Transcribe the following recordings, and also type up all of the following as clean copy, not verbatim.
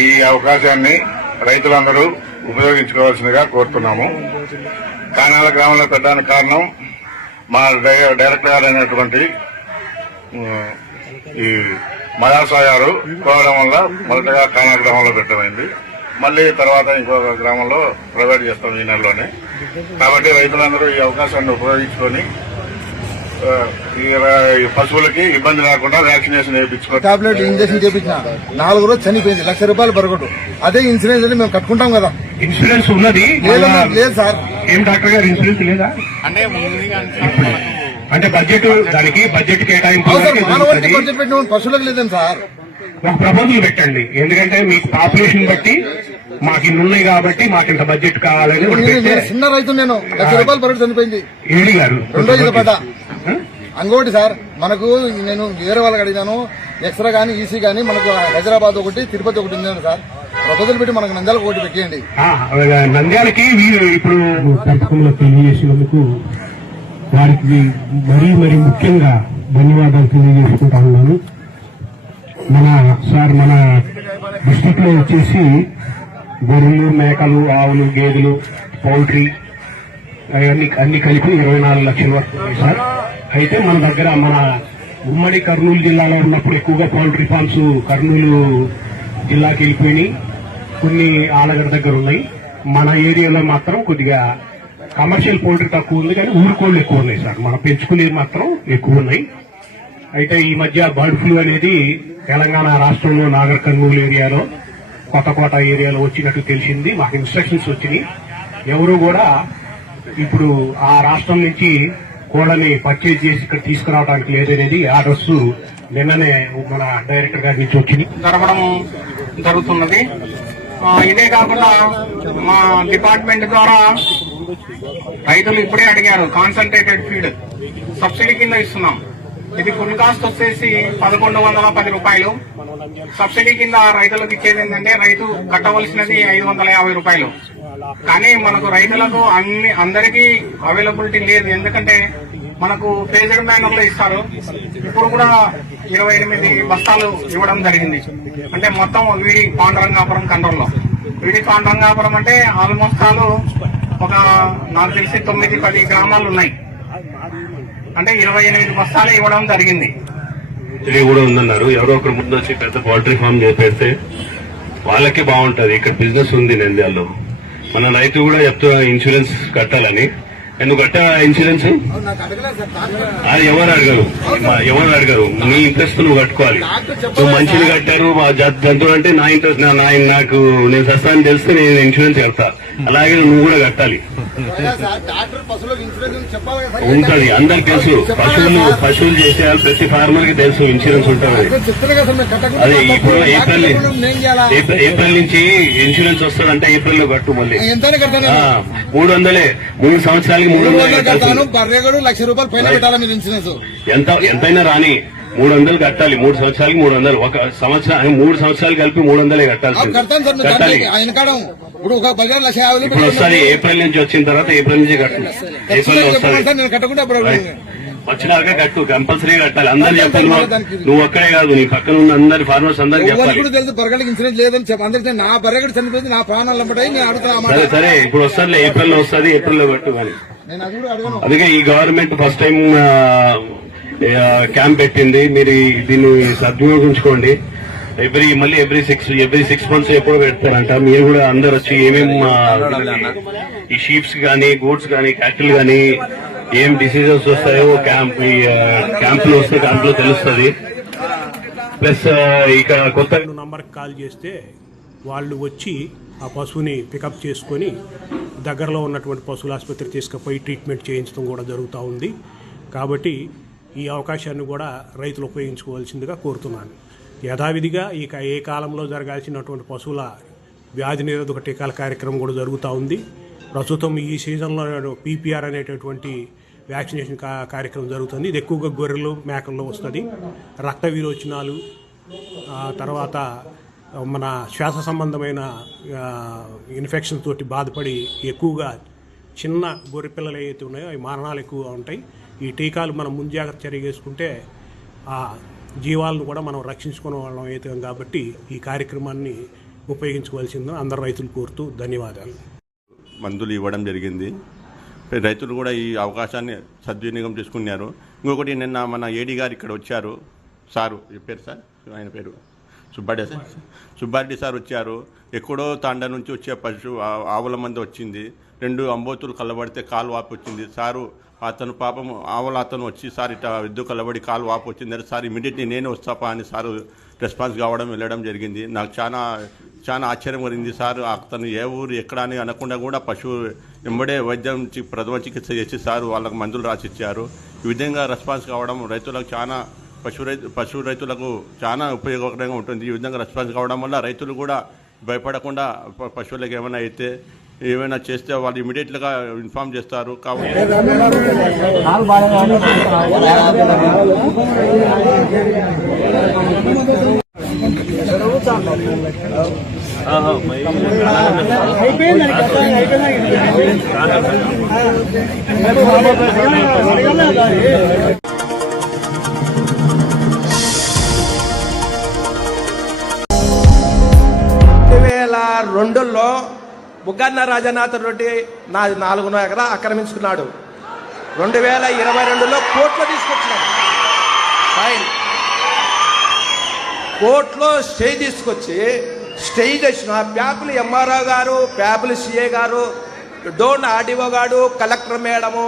ఈ అవకాశాన్ని రైతులందరూ ఉపయోగించుకోవాల్సిందిగా కోరుతున్నాము. కానాల గ్రామంలో పెట్టడానికి కారణం మా డైరెక్టర్ గారు అయినటువంటి ఈ మయాసా గారు కోవడం వల్ల మొదటగా కానాల గ్రామంలో పెట్టమైంది. మళ్ళీ తర్వాత ఇంకొక గ్రామంలో ప్రొవైడ్ చేస్తాం ఈ నెలలోనే. కాబట్టి రైతులందరూ ఈ అవకాశాన్ని ఉపయోగించుకొని ఈ పశువులకి ఇబ్బంది లేకుండా వ్యాక్సినేషన్ వేయించుకోవాలి. టాబ్లెట్ ఇంజక్షన్ చేయించిన 4 రోజులు చనిపోయింది, ₹1,00,000 బరగొట్టు. అదే ఇన్సూరెన్స్ అని మేము కట్టుకుంటాం కదా. ఇన్సూరెన్స్ ఉన్నది లేదు సార్. ఏం డాక్టర్ గారు ఇన్సూరెన్స్ లేదా? అంటే బడ్జెట్ దానికి బడ్జెట్ కేటాయింపు బడ్జెట్ పెట్టిన పశువులకు లేదండి సార్. ఒక ప్రపోజల్ పెట్టండి. ఎందుకంటే మీకు పాపులేషన్ బట్టి మాకు ఇన్ని ఉన్నాయి కాబట్టి మాకు ఇంత బడ్జెట్ కావాలని చిన్న రైతు నేను ₹1,00,000 బరగొట్టు చనిపోయింది. ఏడి గారు 2 ఇది పడ్డా. ఇంకోటి సార్, మనకు నేను వేరే వాళ్ళకి అడిగాను, ఎక్స్రా గానీ ఈసీ గానీ మనకు హైదరాబాద్ ఒకటి, తిరుపతి ఒకటి ఉంది సార్. ప్రపోజల్ పెట్టి మనకు నంద్యాలకు ఒకటి పెట్టేయండి. నంద్యాలకి ఇప్పుడు తప్పకుండా తెలియజేసినందుకు వారికి మరీ ముఖ్యంగా ధన్యవాదాలు తెలియజేసుకుంటా ఉన్నాను. మన డిస్టిక్ లో వచ్చేసి గొర్రెలు, మేకలు, ఆవులు, గేదెలు, పౌల్ట్రీ అన్ని కలిపి 24 లక్షల వరకు ఉంది సార్. అయితే మన దగ్గర మన ఉమ్మడి కర్నూలు జిల్లాలో ఉన్నప్పుడు ఎక్కువగా పౌల్ట్రీ ఫార్మ్స్ కర్నూలు జిల్లాకి వెళ్ళిపోయినాయి. కొన్ని ఆలగడ్డ దగ్గర ఉన్నాయి. మన ఏరియాలో మాత్రం కొద్దిగా కమర్షియల్ పౌల్ట్రీ తక్కువ ఉంది, కానీ ఊరుకోళ్లు ఎక్కువ ఉన్నాయి సార్. మనం పెంచుకునేది మాత్రం ఎక్కువ ఉన్నాయి. అయితే ఈ మధ్య బర్డ్ ఫ్లూ అనేది తెలంగాణ రాష్ట్రంలో నాగర్ కర్నూలు ఏరియాలో, కొత్తకోట ఏరియాలో వచ్చినట్టు తెలిసింది. మాకు ఇన్స్ట్రక్షన్స్ వచ్చినాయి. ఎవరు కూడా ఇప్పుడు ఆ రాష్ట్రం నుంచి కోళ్ళని పర్చేజ్ చేసి ఇక్కడ తీసుకురావడానికి లేదనేది ఆర్డర్స్ నిన్ననే మన డైరెక్టర్ గారి నుంచి వచ్చింది జరగడం జరుగుతున్నది. ఇదే కాకుండా మా డిపార్ట్మెంట్ ద్వారా రైతులు ఇప్పుడే అడిగారు, కాన్సన్ట్రేటెడ్ ఫీడ్ సబ్సిడీ కింద ఇస్తున్నాం. ఇది ఫుల్ కాస్ట్ వచ్చేసి ₹1,110. సబ్సిడీ కింద రైతులకు ఇచ్చేది ఏంటంటే రైతు కట్టవలసినది ₹550. కానీ మనకు రైతులకు అందరికీ అవైలబిలిటీ లేదు. ఎందుకంటే మనకు ఫేజ్డ్ మేనర్ లో ఇస్తారు. ఇప్పుడు కూడా 28 బస్తాలు ఇవ్వడం జరిగింది. అంటే మొత్తం వీడి పాండురంగాపురం కంట్రోల్లో. వీడి పాండురంగాపురం అంటే ఆల్మోస్ట్ ఒక నాకు తెలిసి 9-10 గ్రామాలు ఉన్నాయి. అంటే 28 బస్తాలు ఇవ్వడం జరిగింది. ఇది కూడా ఉందన్నారు. ఎవరో ఒకరు ముందు వచ్చి పెద్ద పౌల్ట్రీ ఫామ్ పెడితే వాళ్ళకి బాగుంటది. ఇక్కడ బిజినెస్ ఉంది నంద్యాలలో. మన రైతు కూడా చెప్తున్నా ఇన్సూరెన్స్ కట్టాలని. ఎందుకు కట్టా ఇన్సూరెన్స్? అది ఎవరు అడగరు. నీ ఇంట్రెస్ట్ నువ్వు కట్టుకోవాలి. నువ్వు మంచిని కట్టారు మా జంతువులు అంటే నా ఇంట్రెస్ట్, నాకు నేను సస్తాన్ని తెలిస్తే నేను ఇన్సూరెన్స్ కడతా. అలాగే నువ్వు కూడా కట్టాలి. ఉంటది, అందరికి తెలుసు. పశువులు చేసేయాలి. ప్రతి ఫార్మర్ కి తెలుసు ఇన్సూరెన్స్ ఉంటుంది. అదే ఇప్పుడు ఏప్రిల్ నుంచి ఇన్సూరెన్స్ వస్తుందంటే ఏప్రిల్ లో కట్టు. మళ్ళీ 300 3 సంవత్సరాలకి ₹1,00,000 ఎంతైనా రాని 300 కట్టాలి. 3 సంవత్సరాలకి 300. ఒక సంవత్సరం 3 సంవత్సరాలు కలిపి 300 కట్టాలి. ఇప్పుడు వస్తుంది. ఏప్రిల్ నుంచి వచ్చిన తర్వాత ఏప్రిల్ నుంచి కట్టు. ఏప్రిల్ లో వస్తుంది. వచ్చినాక కట్టు, కంపల్సరీ కట్టాలి. అందరు చెప్పాలి. నువ్వు ఒక్కడే కాదు, నీ పక్కన ఉన్న అందరి ఫార్మర్స్ అందరికి చెప్పాలి. ఇన్సూరెన్స్ లేదని చెప్పి నా బర్రెగడు చనిపోయింది, నా ప్రాణాలు సరే ఇప్పుడు వస్తుంది. ఏప్రిల్ లో వస్తుంది. ఏప్రిల్ లో కట్టు. కానీ అందుకే ఈ గవర్నమెంట్ ఫస్ట్ టైం క్యాంప్ పెట్టింది. మీరు దీన్ని సద్వినియోగించుకోండి. ఎవ్రీ 6 మంత్స్ ఎప్పుడు పెడతారంట. మీరు కూడా అందరు వచ్చి ఏమేమి ఈ షీప్స్ గానీ, గూడ్స్ గానీ, క్యాటిల్ గానీ ఏం డిసీజెస్ వస్తాయో క్యాంప్ లో వస్తే క్యాంప్ లో తెలుస్తుంది. ప్లస్ ఇక్కడ కొత్త నంబర్కి కాల్ చేస్తే వాళ్ళు వచ్చి ఆ పశువుని పికప్ చేసుకొని దగ్గరలో ఉన్నటువంటి పశువుల ఆసుపత్రి తీసుకుపోయి ట్రీట్మెంట్ చేయించడం కూడా జరుగుతూ ఉంది. కాబట్టి ఈ అవకాశాన్ని కూడా రైతులు ఉపయోగించుకోవాల్సిందిగా కోరుతున్నాను. యథావిధిగా ఏ కాలంలో జరగాల్సినటువంటి పశువుల వ్యాధి నిరోధక టీకాల కార్యక్రమం కూడా జరుగుతూ ఉంది. ప్రస్తుతం ఈ సీజన్లో పీపీఆర్ అనేటటువంటి వ్యాక్సినేషన్ కార్యక్రమం జరుగుతుంది. ఇది ఎక్కువగా గొర్రెలు, మేకల్లో వస్తుంది. రక్త విరోచనాలు, తర్వాత మన శ్వాస సంబంధమైన ఇన్ఫెక్షన్ తోటి బాధపడి ఎక్కువగా చిన్న గొర్రె పిల్లలు ఏవైతే ఉన్నాయో అవి మరణాలు ఎక్కువగా ఉంటాయి. ఈ టీకాలు మనం ముందు జాగ్రత్త చర్య చేసుకుంటే ఆ జీవాలను కూడా మనం రక్షించుకునే వాళ్ళం అవుతాం. కాబట్టి ఈ కార్యక్రమాన్ని ఉపయోగించుకోవాల్సిందో అందరు రైతులు కోరుతూ ధన్యవాదాలు. మందులు ఇవ్వడం జరిగింది. రైతులు కూడా ఈ అవకాశాన్ని సద్వినియోగం చేసుకున్నారు. ఇంకొకటి నిన్న మన ఏడీ గారు ఇక్కడ వచ్చారు. సారు పేరు సార్ ఆయన పేరు సుబ్బారెడ్డి సార్ వచ్చారు. ఎక్కడో తాండా నుంచి వచ్చే ఆవుల మంది వచ్చింది. 2 అంబోతులు కలబడితే కాలు వాపు వచ్చింది. సారు అతను పాపం ఆవుల అతను వచ్చి సార్ ఇట్లా ఎద్దు కలబడి కాలు వాపు వచ్చింది. సార్ ఇమీడియట్లీ నేను వస్తాపా అని సారు రెస్పాన్స్ కావడం వెళ్ళడం జరిగింది. నాకు చాలా ఆశ్చర్యం కలిగింది. సార్ అతను ఏ ఊరు ఎక్కడ అని అనకుండా కూడా పశువు వెంబడే వైద్యం ప్రథమ చికిత్స చేసి సార్ వాళ్ళకు మందులు రాసిచ్చారు. ఈ విధంగా రెస్పాన్స్ కావడం రైతులకు చాలా పశు రైతులకు చాలా ఉపయోగకరంగా ఉంటుంది. ఈ విధంగా రెస్పాన్స్ కావడం వల్ల రైతులు కూడా భయపడకుండా పశువులకు ఏమైనా చేస్తే వాళ్ళు ఇమీడియట్గా ఇన్ఫార్మ్ చేస్తారు. కాబట్టి రెండులో బుగ్గన్న రాజనాథ్ రెడ్డి 4 ఎకరా ఆక్రమించుకున్నాడు. 2022లో కోర్టులో తీసుకొచ్చినాడు. ఫైన్ కోర్టులో స్టే తీసుకొచ్చి స్టే చేసిన ప్యాపులు ఎంఆర్ఓ గారు, ప్యాపులు సిఏ గారు, డోన్ ఆర్డీఓ గారు, కలెక్టర్ మేడము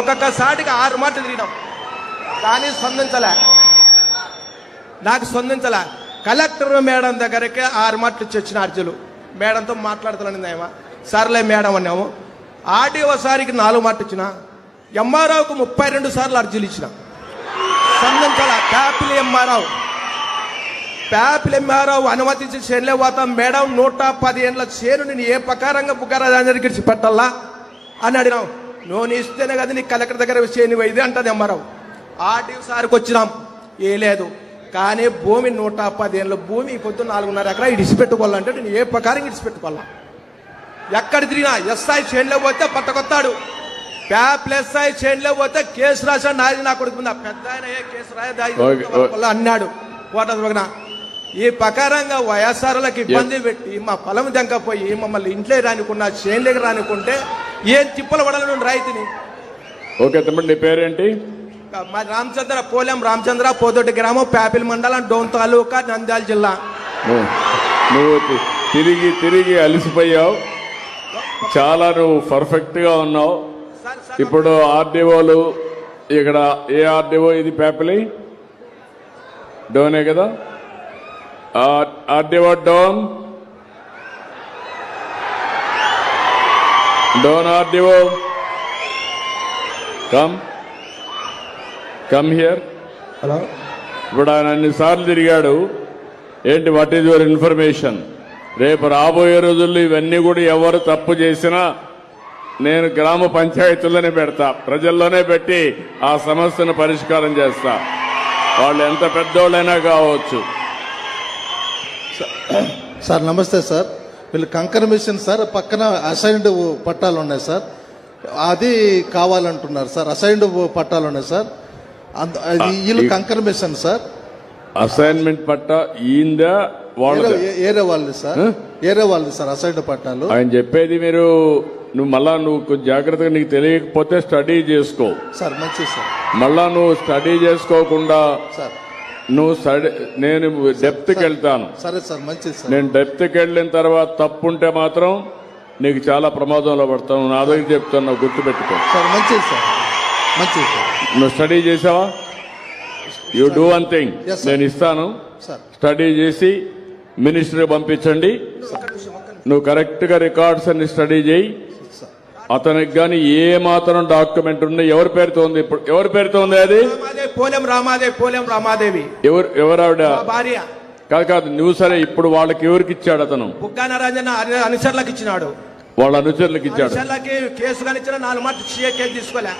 ఒక్కొక్కసారికి 6 మాటలు తిరిగినాం. కానీ నాకు స్పందించలే. కలెక్టర్ మేడం దగ్గరికి 6 మాటలు ఇచ్చి వచ్చిన అర్జులు. మేడంతో మాట్లాడుతున్నాను. సర్లే మేడం అన్నాము. ఆర్డీఓ సారికి 4 మాటలు ఇచ్చిన. ఎంఆర్ఓకు 32 సార్లు అర్జీలు ఇచ్చిన. స్పందించాల. ప్యాపిల్ ఎంఆర్ఓ అనుమతించి చేనులే పోతాం మేడం. 110 ఏళ్ళ చేను నేను ఏ ప్రకారంగా బుగ్గరాజానికి ఇచ్చి పెట్టాలా అని అడిగినాం. నువ్వు ఇస్తేనే కదా నీ కలెక్టర్ దగ్గర చేను ఇది అంటది ఎంఆర్ఓ. ఆర్డీఓ సార్కి వచ్చినాం. ఏ లేదు. కానీ భూమి 110 ఏళ్ళ భూమి పొద్దు 4.5 ఎకరా ఇడిచిపెట్టుకోవాలంటే నేను ఏ ప్రకారం ఇడిచిపెట్టుకోవాలా? ఎక్కడ తిరిగినా ఎస్ఐ చేనులో పోతే పట్టకొత్తాడు. ప్యాప్ల్ ఎస్ఐ చేనులో పోతే కేసు రాశాడు. నాది నా కొడుకు పెద్ద ఆయన ఏ కేసు రాయదా అన్నాడు. ఈ ప్రకారంగా వైఎస్ఆర్లకు ఇబ్బంది పెట్టి మా పొలం దెంకపోయి మమ్మల్ని ఇంట్లో రానికున్నా చేనులోకి రానికుంటే ఏం తిప్పలు పడాలి రైతుని. ఓకే తమ్ముడు, నీ పేరేంటి? రామచంద్ర, పోలెం రామచంద్ర, పోదొడ్డి గ్రామం, ప్యాపిల్ మండలం, డోన్ తాలూకా, నంద్యాల జిల్లా. నువ్వు తిరిగి అలసిపోయావు. చాలా నువ్వు పర్ఫెక్ట్ గా ఉన్నావు. ఇప్పుడు ఆర్డీఓలు ఇక్కడ ఏ ఆర్డీఓ ఇది? ప్యాపిలి డోనే కదా? RDO Dhone RDO come here. Hello. ఇప్పుడు ఆయన అన్నిసార్లు తిరిగాడు. ఏంటి, వాట్ ఈజ్ యువర్ ఇన్ఫర్మేషన్? రేపు రాబోయే రోజుల్లో ఇవన్నీ కూడా ఎవరు తప్పు చేసినా నేను గ్రామ పంచాయతీల్లోనే పెడతా, ప్రజల్లోనే పెట్టి ఆ సమస్యను పరిష్కారం చేస్తా. వాళ్ళు ఎంత పెద్దోళ్ళైనా కావచ్చు. సార్ నమస్తే సార్. వీళ్ళు కంకర్ మిషన్ సార్, పక్కన అసైన్డ్ పట్టాలు ఉన్నాయి సార్. అది కావాలంటున్నారు సార్. అసైన్డ్ పట్టాలు ఉన్నాయి సార్. వీళ్ళు కంకర్ మిషన్ సార్. అసైన్మెంట్ పట్టా ఈందా ఏరే వాళ్ళది సార్. ఏరే వాళ్ళది సార్ అసైన్డ్ పట్టాలు. ఆయన చెప్పేది నువ్వు మళ్ళా జాగ్రత్తగా నీకు తెలియకపోతే స్టడీ చేసుకో సార్. మంచిది సార్. మళ్ళా నువ్వు స్టడీ చేసుకోకుండా సార్ నేను డెప్త్కి వెళ్తాను. సరే సార్, మంచిది సార్. నేను డెప్త్కి వెళ్ళిన తర్వాత తప్పుంటే మాత్రం నీకు చాలా ప్రమాదంలో పడతాను. నా దగ్గర చెప్తాను, గుర్తుపెట్టుకో సార్. మంచిది సార్, మంచిది సార్. నువ్వు స్టడీ చేసావా? యూ డూ వన్ థింగ్, నేను ఇస్తాను. స్టడీ చేసి మినిస్టర్ పంపించండి. నువ్వు కరెక్ట్ గా రికార్డ్స్ అన్ని స్టడీ చేయి. అతనికి గాని ఏ మాత్రం డాక్యుమెంట్ ఉంది? ఎవరి పేరుతో ఉంది? ఇప్పుడు ఎవరి పేరుతో ఉంది అది? పోలెం రామాదేవి. ఎవరు ఆవిడ? భార్య. కాదు నువ్వు. సరే, ఇప్పుడు వాళ్ళకి ఎవరికి ఇచ్చాడు అతను? బుగ్గన రాజన్న అనుచరులకు ఇచ్చినాడు. వాళ్ళ అనుచరులకు ఇచ్చాడు. కేసు కానీ ఇచ్చిన 4 మాటలు కేసు తీసుకోలే.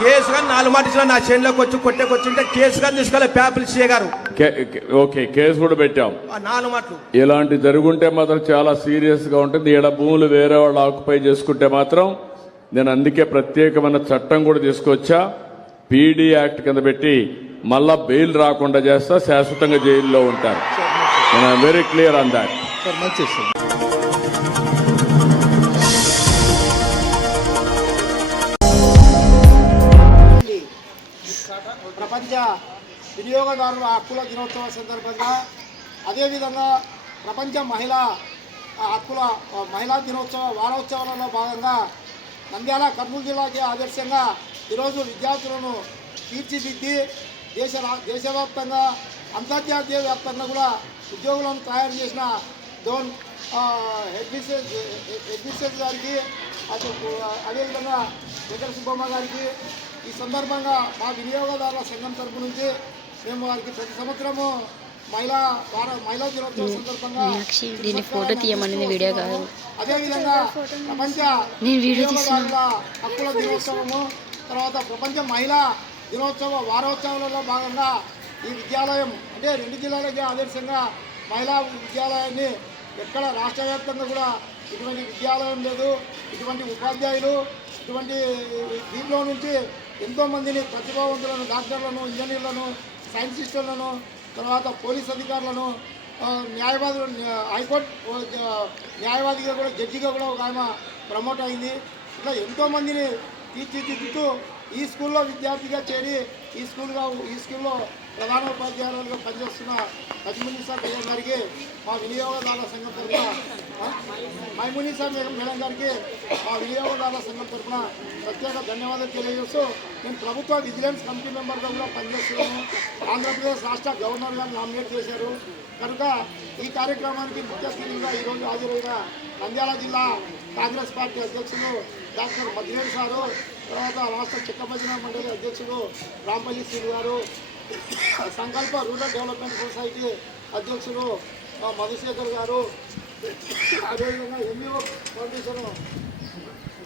కేసు కానీ 4 మాటలు ఇచ్చిన నా చేనులోకి వచ్చి కొట్టేకొచ్చింటే కేసు కానీ తీసుకోలే. ప్యాపిల్ సీఏ గారు ఓకే, కేసు కూడా పెట్టాం. 4 మాటలు ఇలాంటి జరుగుంటే మాత్రం చాలా సీరియస్ గా ఉంటుంది. ఈడ భూములు వేరే వాళ్ళు ఆక్యుపై చేసుకుంటే మాత్రం నేను అందుకే ప్రత్యేకమైన చట్టం కూడా తీసుకొచ్చా. పీడీ యాక్ట్ కింద పెట్టి మళ్ళా బెయిల్ రాకుండా చేస్తా, శాశ్వతంగా జైల్లో ఉంటారు. And I'm very clear on that. Sir మంచిది సార్. ప్రపంచ వినియోగదారుల హక్కుల దినోత్సవం సందర్భంగా అదేవిధంగా ప్రపంచ మహిళా దినోత్సవ వారోత్సవాలలో భాగంగా నంద్యాల కర్నూలు జిల్లాకి ఆదర్శంగా ఈరోజు విద్యార్థులను తీర్చిదిద్ది దేశవ్యాప్తంగా అంతర్జాతీయ వ్యాప్తంగా కూడా ఉద్యోగులను తయారు చేసిన డోన్ హెడ్ మిస్సెస్ గారికి అదేవిధంగా వెంకట సుబ్బమ్మ గారికి ఈ సందర్భంగా మా వినియోగదారుల సంఘం తరపు నుంచి మేము వారికి ప్రతి సంవత్సరము మహిళా దినోత్సవం సందర్భంగా దీన్ని ఫోటో తీయమని వీడియో కాదు. అదేవిధంగా ప్రపంచ వినియోగదారుల హక్కుల దినోత్సవము, తర్వాత ప్రపంచ మహిళా దినోత్సవ వారోత్సవాలలో భాగంగా ఈ విద్యాలయం అంటే 2 జిల్లాలకే ఆదర్శంగా మహిళా విద్యాలయాన్ని ఎక్కడ రాష్ట్ర వ్యాప్తంగా కూడా ఇటువంటి విద్యాలయం లేదు. ఇటువంటి ఉపాధ్యాయులు ఇటువంటి దీంట్లో నుంచి ఎంతోమందిని ప్రతిభావంతులను డాక్టర్లను, ఇంజనీర్లను, సైంటిస్టులను, తర్వాత పోలీస్ అధికారులను, న్యాయవాదులు, హైకోర్టు న్యాయవాదిగా కూడా జడ్జిగా కూడా ఒక ఆమె ప్రమోట్ అయింది. ఇట్లా ఎంతోమందిని తీర్చిదిద్దుతూ ఈ స్కూల్లో విద్యార్థిగా చేరి ఈ స్కూల్లో ప్రధాన ఉపాధ్యాయులుగా పనిచేస్తున్న మైమునిసా బేగం గారికి మా వినియోగదారుల సంఘం తరఫున మైమునిసా మేడం గారికి మా వినియోగదారుల సంఘం తరఫున ప్రత్యేక ధన్యవాదాలు తెలియజేస్తూ నేను ప్రభుత్వ విజిలెన్స్ కమిటీ మెంబర్గా కూడా పనిచేస్తున్నాను. ఆంధ్రప్రదేశ్ రాష్ట్ర గవర్నర్ గారు నామినేట్ చేశారు కనుక ఈ కార్యక్రమానికి ముఖ్య అతిథిగా ఈరోజు హాజరైన నంద్యాల జిల్లా కాంగ్రెస్ పార్టీ అధ్యక్షులు డాక్టర్ మద్రేడి సారు, తర్వాత రాష్ట్ర చెక్కభజన మండలి అధ్యక్షుడు రాంపల్లి శ్రీ గారు, సంకల్ప రూరల్ డెవలప్మెంట్ సొసైటీ అధ్యక్షులు మధుశేఖర్ గారు, అదేవిధంగా ఎంఈఓ ఫౌండేషన్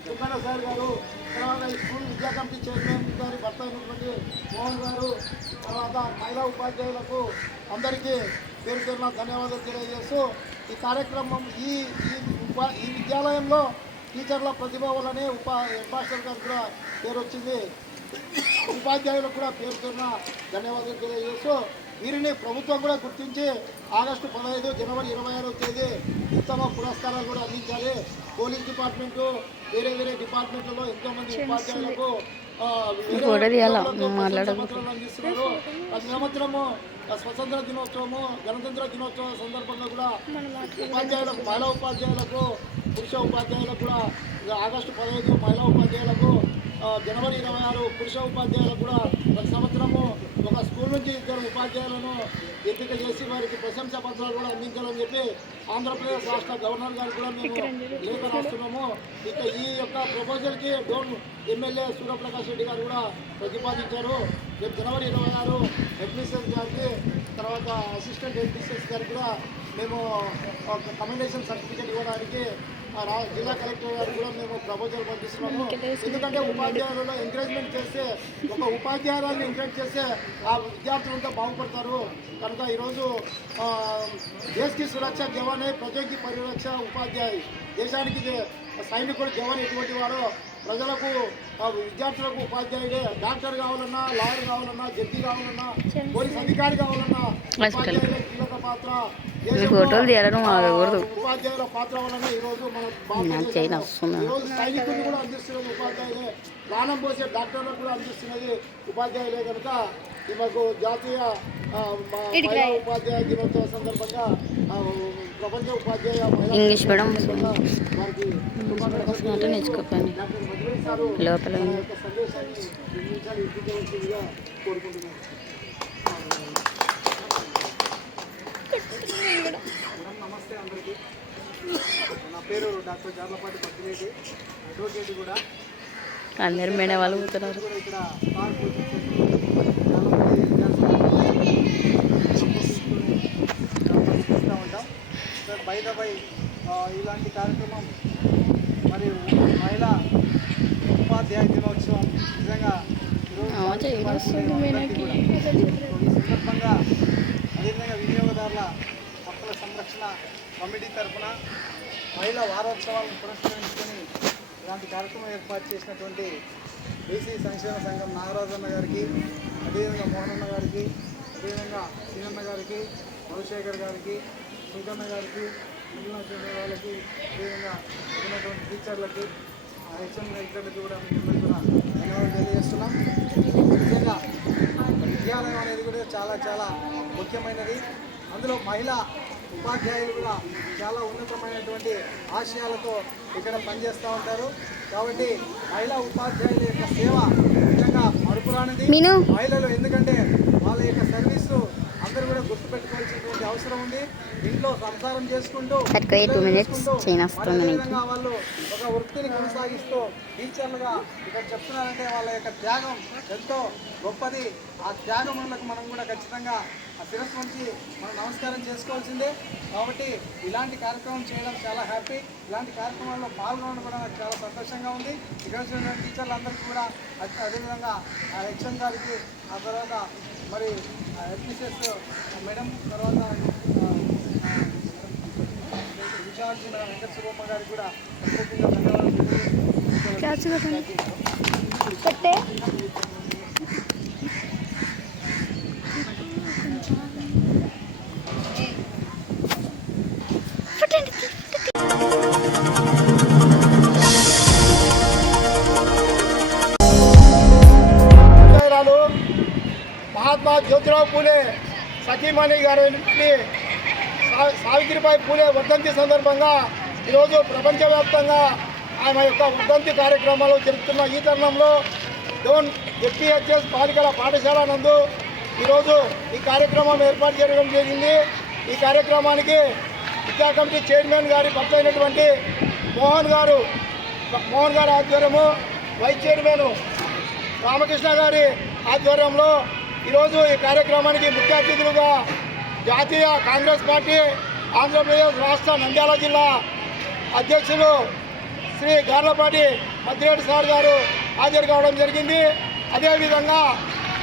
సుబ్బన్న సార్ గారు, తర్వాత ఈ స్కూల్ విద్యా కమిటీ చైర్మన్ గారి భర్త అయినటువంటి మోహన్ గారు, తర్వాత మహిళా ఉపాధ్యాయులకు అందరికీ పేరు పేరున ధన్యవాదాలు తెలియజేస్తూ ఈ కార్యక్రమం ఈ విద్యాలయంలో టీచర్ల ప్రతిభ వల్లనే హెడ్ మాస్టర్ గారికి కూడా పేరు వచ్చింది. ఉపాధ్యాయులకు కూడా పేరు పేరున ధన్యవాదాలు తెలియజేస్తూ వీరిని ప్రభుత్వం కూడా గుర్తించి ఆగస్టు 15 జనవరి 26వ తేదీ ఉత్తమ పురస్కారాలు కూడా అందించాలి. పోలీస్ డిపార్ట్మెంటు, వేరే డిపార్ట్మెంట్లలో ఎంతోమంది ఉపాధ్యాయులకు అందిస్తున్నారు. ప్రతి సంవత్సరము స్వతంత్ర దినోత్సవము, గణతంత్ర దినోత్సవం సందర్భంగా కూడా ఉపాధ్యాయులకు, మహిళా ఉపాధ్యాయులకు, పురుష ఉపాధ్యాయులకు కూడా ఆగస్టు 15 మహిళా ఉపాధ్యాయులకు, జనవరి 26 పురుష ఉపాధ్యాయులకు కూడా ప్రతి సంవత్సరము ఒక స్కూల్ నుంచి 2 ఉపాధ్యాయులను ఎంపిక చేసి వారికి ప్రశంసా పత్రాలు కూడా అందించాలని చెప్పి ఆంధ్రప్రదేశ్ రాష్ట్ర గవర్నర్ గారు కూడా మేము లేఖ రాస్తున్నాము. ఇక ఈ యొక్క ప్రపోజల్కి డోన్ ఎమ్మెల్యే సూర్యప్రకాష్ రెడ్డి గారు కూడా ప్రతిపాదించారు. రేపు జనవరి 26 హెడ్ మిస్సెస్ గారికి, తర్వాత అసిస్టెంట్ హెడ్ మిస్సెస్ గారికి కూడా మేము కమెండేషన్ సర్టిఫికేట్ ఇవ్వడానికి జిల్లా కలెక్టర్ గారికి కూడా మేము ప్రపోజల్ పంపిస్తున్నాము. ఎందుకంటే ఉపాధ్యాయులలో ఎంకరేజ్మెంట్ చేస్తే, ఒక ఉపాధ్యాయురాలను ఎంకరేజ్ చేస్తే ఆ విద్యార్థులంతా బాగుపడతారు. కనుక ఈరోజు దేశకి సురక్ష జవానే ప్రజకి పరిరక్ష ఉపాధ్యాయు, దేశానికి సైనికుడు జవాన్ ఎటువంటి వారో ప్రజలకు విద్యార్థులకు ఉపాధ్యాయుడే. డాక్టర్ కావాలన్నా, లాయర్ కావాలన్నా, జడ్జి కావాలన్నా, పోలీస్ అధికారి కావాలన్నా ఉపాధ్యాయులే కీలక పాత్ర. ఉపాధ్యాయుల పాత్ర వలన ఈరోజు మన ఈరోజు సైనికుడిని కూడా అందిస్తున్నది ఉపాధ్యాయులే, ప్రాణం పోసే డాక్టర్లకు కూడా అందిస్తున్నది ఉపాధ్యాయులే. కనుక మాకు జాతీయ మహిళా ఉపాధ్యాయ దినోత్సవ సందర్భంగా ప్రపంచ ఉపాధ్యాయ ఇంగ్లీష్ మీడియం వారికి నేర్చుకోకండి లోపల సందేశాన్ని నిర్మించాలి కోరుకుంటున్నాను. నమస్తే అందరికీ. నా పేరు డాక్టర్ జార్లపాటి పద్మిరెడ్డి, అడ్వకేట్ కూడా. అందరు మేడం వాళ్ళు పోతున్నారు. ఇక్కడ ఉంటాం సార్. బై ఇలాంటి కార్యక్రమం మరి మహిళా ఉపాధ్యాయ దినోత్సవం నిజంగా ఈ సందర్భంగా అదేవిధంగా వినియోగదారుల హక్కుల సంరక్షణ కమిటీ తరఫున మహిళా వారోత్సవాలను పురస్కరించుకొని ఇలాంటి కార్యక్రమం ఏర్పాటు చేసినటువంటి బీసీ సంక్షేమ సంఘం నాగరాజన్న గారికి, అదేవిధంగా మోహనన్న గారికి, అదేవిధంగా సీనన్న గారికి, రవిశేఖర్ గారికి, సుంకన్న గారికి, మిగిలిన వాళ్ళకి, అదేవిధంగా మిగిలినటువంటి టీచర్లకి, హెచ్ఎం టీచర్లకి కూడా మేము కూడా ధన్యవాదాలు తెలియజేస్తున్నాం. నిజంగా విద్యాలయం అనేది కూడా చాలా చాలా ముఖ్యమైనది. అందులో మహిళా ఉపాధ్యాయులు కూడా చాలా ఉన్నతమైనటువంటి ఆశయాలతో ఇక్కడ పనిచేస్తూ ఉంటారు. కాబట్టి మహిళా ఉపాధ్యాయుల యొక్క సేవ నిజంగా మరుపురానిది. మహిళలు ఎందుకంటే వాళ్ళ యొక్క సర్వీసు అందరూ కూడా గుర్తుపెట్టుకోవాల్సినటువంటి అవసరం ఉంది. ఇంట్లో సంసారం చేసుకుంటూ అదేవిధంగా వాళ్ళు ఒక వృత్తిని కొనసాగిస్తూ టీచర్లుగా ఇక్కడ చెప్తున్నారంటే వాళ్ళ యొక్క త్యాగం ఎంతో గొప్పది. ఆ త్యాగములకు మనం కూడా ఖచ్చితంగా ఆ శిరస్సు నుంచి మనం నమస్కారం చేసుకోవాల్సిందే. కాబట్టి ఇలాంటి కార్యక్రమం చేయడం చాలా హ్యాపీ. ఇలాంటి కార్యక్రమాల్లో పాల్గొనడం కూడా నాకు చాలా సంతోషంగా ఉంది. ఇక్కడ వచ్చిన టీచర్లందరికీ కూడా అదేవిధంగా ఆ హెచ్ఎం గారికి, ఆ తర్వాత మరి ఎడ్మిషన్స్ మేడం, తర్వాత ఇన్ఛార్జి మేడం వెంకట సుబ్బమ్మ గారికి కూడా ప్రత్యేకంగా ధన్యవాదాలు. మహాత్మా జ్యోతిరావు పూలే సతీమణి గారి సావిత్రిబాయి పూలే వర్ధంతి సందర్భంగా ఈరోజు ప్రపంచవ్యాప్తంగా ఆమె యొక్క వర్ధంతి కార్యక్రమాలు జరుపుతున్న ఈ తరుణంలో డోన్ ఎఫ్పిహెచ్ఎస్ బాలికల పాఠశాల నందు ఈరోజు ఈ కార్యక్రమం ఏర్పాటు చేయడం జరిగింది. ఈ కార్యక్రమానికి విద్యా కమిటీ చైర్మన్ గారి భర్త అయినటువంటి మోహన్ గారు ఆధ్వర్యము, వైస్ చైర్మన్ రామకృష్ణ గారి ఆధ్వర్యంలో ఈరోజు ఈ కార్యక్రమానికి ముఖ్య అతిథులుగా జాతీయ కాంగ్రెస్ పార్టీ ఆంధ్రప్రదేశ్ రాష్ట్ర నంద్యాల జిల్లా అధ్యక్షులు శ్రీ గార్లపాటి మద్దిరెడ్డి సార్ గారు హాజరు కావడం జరిగింది. అదేవిధంగా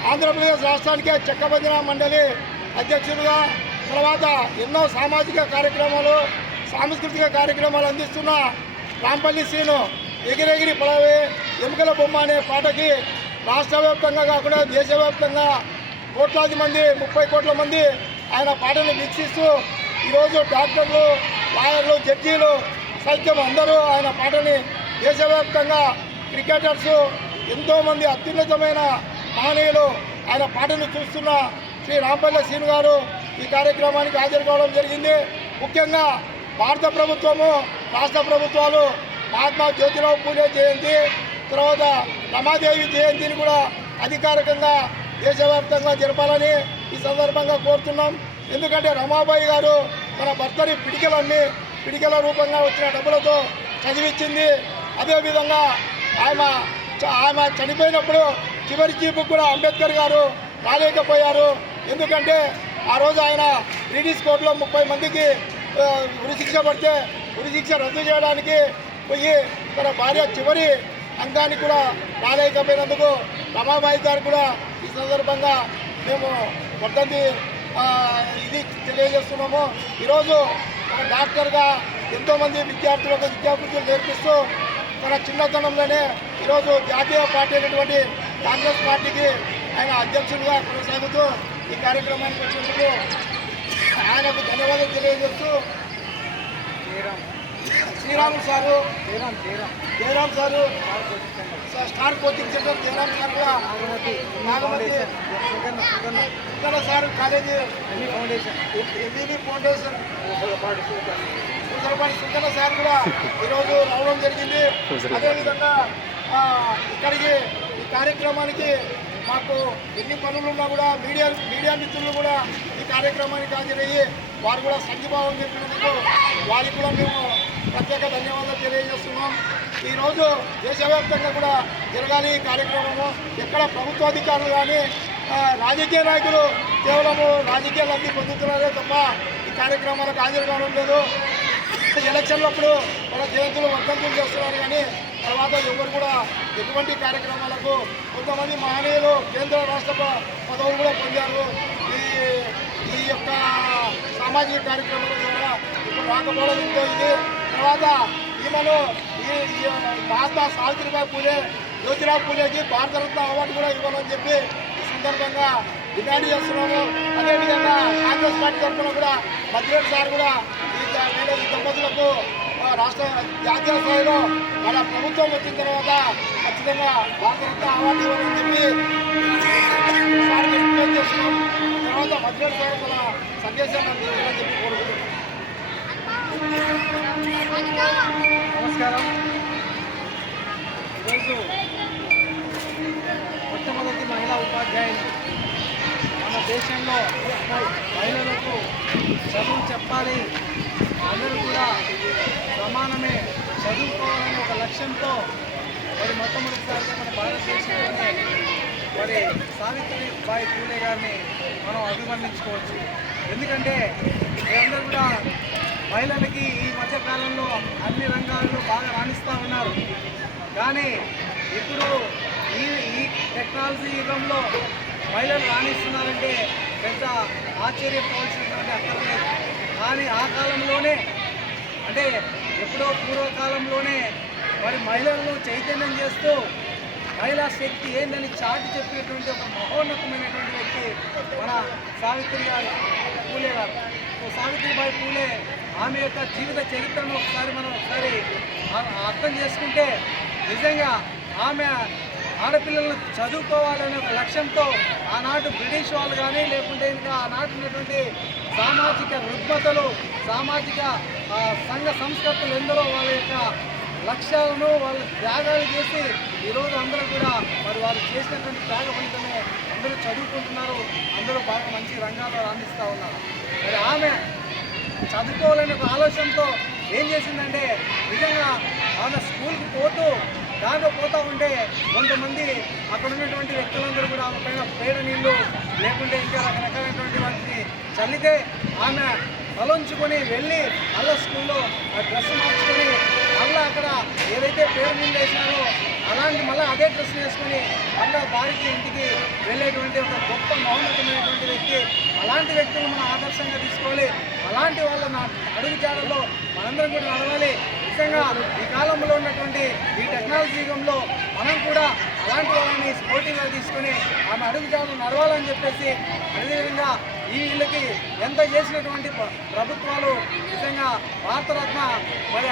ఆంధ్రప్రదేశ్ రాష్ట్రానికి చెక్కభజన మండలి అధ్యక్షులుగా, తర్వాత ఎన్నో సామాజిక కార్యక్రమాలు, సాంస్కృతిక కార్యక్రమాలు అందిస్తున్న రాంపల్లి శ్రీను ఎగిరెగిరి పడవే ఎముకల బొమ్మ అనే పాటకి రాష్ట్ర వ్యాప్తంగా కాకుండా దేశవ్యాప్తంగా కోట్లాది మంది, 30 కోట్ల మంది ఆయన పాటను వీక్షిస్తూ ఈరోజు డాక్టర్లు, లాయర్లు, జడ్జీలు సైతం అందరూ ఆయన పాటని దేశవ్యాప్తంగా క్రికెటర్స్, ఎంతోమంది అత్యున్నతమైన మహనీయులు ఆయన పాటను చూస్తున్న శ్రీ రాంపల్లి శ్రీను గారు ఈ కార్యక్రమానికి హాజరు కావడం జరిగింది. ముఖ్యంగా భారత ప్రభుత్వము, రాష్ట్ర ప్రభుత్వాలు మహాత్మా జ్యోతిరావు పూలే జయంతి, తర్వాత రమాదేవి జయంతిని కూడా అధికారికంగా దేశవ్యాప్తంగా జరపాలని ఈ సందర్భంగా కోరుతున్నాం. ఎందుకంటే రమాబాయి గారు తన భర్తని పిడికెల రూపంగా వచ్చిన డబ్బులతో చదివించింది. అదేవిధంగా ఆమె చనిపోయినప్పుడు చివరి చూపు కూడా అంబేద్కర్ గారు రాలేకపోయారు. ఎందుకంటే ఆ రోజు ఆయన బ్రిటిష్ కోర్టులో 30 మందికి ఉరిశిక్ష పడితే ఉరిశిక్ష రద్దు చేయడానికి పోయి తన భార్య చివరి అంగానికి కూడా రాలేకపోయినందుకు రమాబాయి గారు కూడా ఈ సందర్భంగా మేము వర్ధంతి ఇది తెలియజేస్తున్నాము. ఈరోజు ఒక డాక్టర్గా ఎంతోమంది విద్యార్థులకు విద్యాబుద్ధులు నేర్పిస్తూ తన చిన్నతనంలోనే ఈరోజు జాతీయ పార్టీ అయినటువంటి కాంగ్రెస్ పార్టీకి ఆయన అధ్యక్షులుగా కొనసాగుతూ ఈ కార్యక్రమానికి వచ్చినందుకు ఆయనకు ధన్యవాదాలు తెలియజేస్తూ Sriramulu sir, Jayaram sir, star coaching centre Jayaram sir కూడా, Nagamati Sunkanna sir college MBB foundation Sunkanna sir కూడా ఈరోజు రావడం జరిగింది. అదేవిధంగా ఇక్కడికి ఈ కార్యక్రమానికి మాకు ఎన్ని పనులున్నా కూడా మీడియా మిత్రులు కూడా ఈ కార్యక్రమానికి హాజరయ్యి వారు కూడా సంఘీభావం చెప్పినందుకు వారికి కూడా మేము ప్రత్యేక ధన్యవాదాలు తెలియజేస్తున్నాం. ఈరోజు దేశవ్యాప్తంగా కూడా జరగాలి ఈ కార్యక్రమము. ఎక్కడ ప్రభుత్వాధికారులు కానీ రాజకీయ నాయకులు కేవలము రాజకీయ లబ్ధి పొందుతున్నారే తప్ప ఈ కార్యక్రమాలకు హాజరు కావడం లేదు. ఎలక్షన్లప్పుడు వాళ్ళ జయంతులు వర్ధంతులు చేస్తున్నారు కానీ తర్వాత ఎవరు కూడా ఎటువంటి కార్యక్రమాలకు, కొంతమంది మహనీయులు కేంద్ర రాష్ట్ర పదవులు కూడా పొందారు. ఈ యొక్క సామాజిక కార్యక్రమాల ద్వారా ఇప్పుడు రాకపోవడం ఎంతో ఇది. తర్వాత ఈమెను ఈ మహాత్మా సావిత్రిబాయి పూలే, జ్యోతిరావు పూలేకి భారతరత్న అవార్డు కూడా ఇవ్వాలని చెప్పి ఈ సందర్భంగా డిమాండ్ చేస్తున్నాము. అదేవిధంగా కాంగ్రెస్ పార్టీ తరఫున కూడా మధ్యరెడ్డి సార్ కూడా ఈ దంపతులకు రాష్ట్ర జాతీయ స్థాయిలో మన ప్రభుత్వం వచ్చిన తర్వాత ఖచ్చితంగా భారతరత్న అవార్డు ఇవ్వాలని చెప్పి సార్కి రిక్వెస్ట్ చేస్తున్నాం. తర్వాత మధ్యరెడ్డి సార్ మన సందేశాన్ని అందించాలని చెప్పి కోరుకుంటున్నాం. నమస్కారం. ఈరోజు మొట్టమొదటి మహిళా ఉపాధ్యాయులు మన దేశంలో మహిళలకు చదువు చెప్పాలి, అందరూ కూడా సమానమే చదువుకోవాలనే ఒక లక్ష్యంతో మరి మొట్టమొదటిసారిగా మన భారతదేశంలోనే మరి సావిత్రిబాయి పూలే గారిని మనం అభివర్ణించుకోవచ్చు. ఎందుకంటే వీరందరూ కూడా మహిళలకి ఈ మధ్యకాలంలో అన్ని రంగాల్లో బాగా రాణిస్తూ ఉన్నారు. కానీ ఇప్పుడు ఈ టెక్నాలజీ యుగంలో మహిళలు రాణిస్తున్నారంటే పెద్ద ఆశ్చర్యపోవాల్సినటువంటి అక్కర్లేదు. కానీ ఆ కాలంలోనే అంటే ఎప్పుడో పూర్వకాలంలోనే మరి మహిళలను చైతన్యం చేస్తూ మహిళా శక్తి ఏందని చాటి చెప్పినటువంటి ఒక మహోన్నతమైనటువంటి వ్యక్తి మన సావిత్రిబాయి పూలే గారు. సావిత్రిబాయి పూలే ఆమె యొక్క జీవిత చరిత్రను ఒకసారి అర్థం చేసుకుంటే నిజంగా ఆమె ఆడపిల్లలను చదువుకోవాలనే ఒక లక్ష్యంతో ఆనాటి బ్రిటిష్ వాళ్ళు కానీ లేకుంటే ఇంకా ఆనాటి ఉన్నటువంటి సామాజిక రుగ్మతలు, సామాజిక సంఘ సంస్కృతులు ఎందరో వాళ్ళ యొక్క లక్ష్యాలను వాళ్ళు త్యాగాలు చేసి ఈరోజు అందరూ కూడా మరి వాళ్ళు చేసినటువంటి త్యాగ ఫలితమే అందరూ చదువుకుంటున్నారు, అందరూ బాగా మంచి రంగాల్లో రాణిస్తూ ఉన్నారు. మరి ఆమె చదువుకోవాలనే ఒక ఆలోచనతో ఏం చేసిందంటే నిజంగా ఆమె స్కూల్కి దాంట్లో పోతూ ఉంటే కొంతమంది అక్కడ ఉన్నటువంటి వ్యక్తులందరూ కూడా ఆమె పైన పేడ నీళ్ళు లేకుంటే ఇంకా రకరకాలైనటువంటి వాటిని చల్లితే ఆమె తలంచుకొని వెళ్ళి మళ్ళీ స్కూల్లో ఆ డ్రెస్ మార్చుకొని మళ్ళీ అక్కడ ఏదైతే పేరు నీళ్ళు వేసినారో అలాంటి మళ్ళీ అదే డ్రెస్ వేసుకొని మళ్ళీ భార్యకి ఇంటికి వెళ్ళేటువంటి ఒక గొప్ప మౌనతమైనటువంటి వ్యక్తి. అలాంటి వ్యక్తులు మనం ఆదర్శంగా తీసుకోవాలి. అలాంటి వాళ్ళ అడుగుజాడల్లో మనందరం కూడా నడవాలి. నిజంగా ఈ కాలంలో ఉన్నటువంటి ఈ టెక్నాలజీ యుగంలో మనం కూడా అలాంటి వాళ్ళని స్పోర్టివ్గా తీసుకొని ఆమె అడుగుజాడలు నడవాలని చెప్పేసి అదేవిధంగా ఈ వీళ్ళకి ఎంత చేసినటువంటి ప్రభుత్వాలు నిజంగా భారతరత్న మరి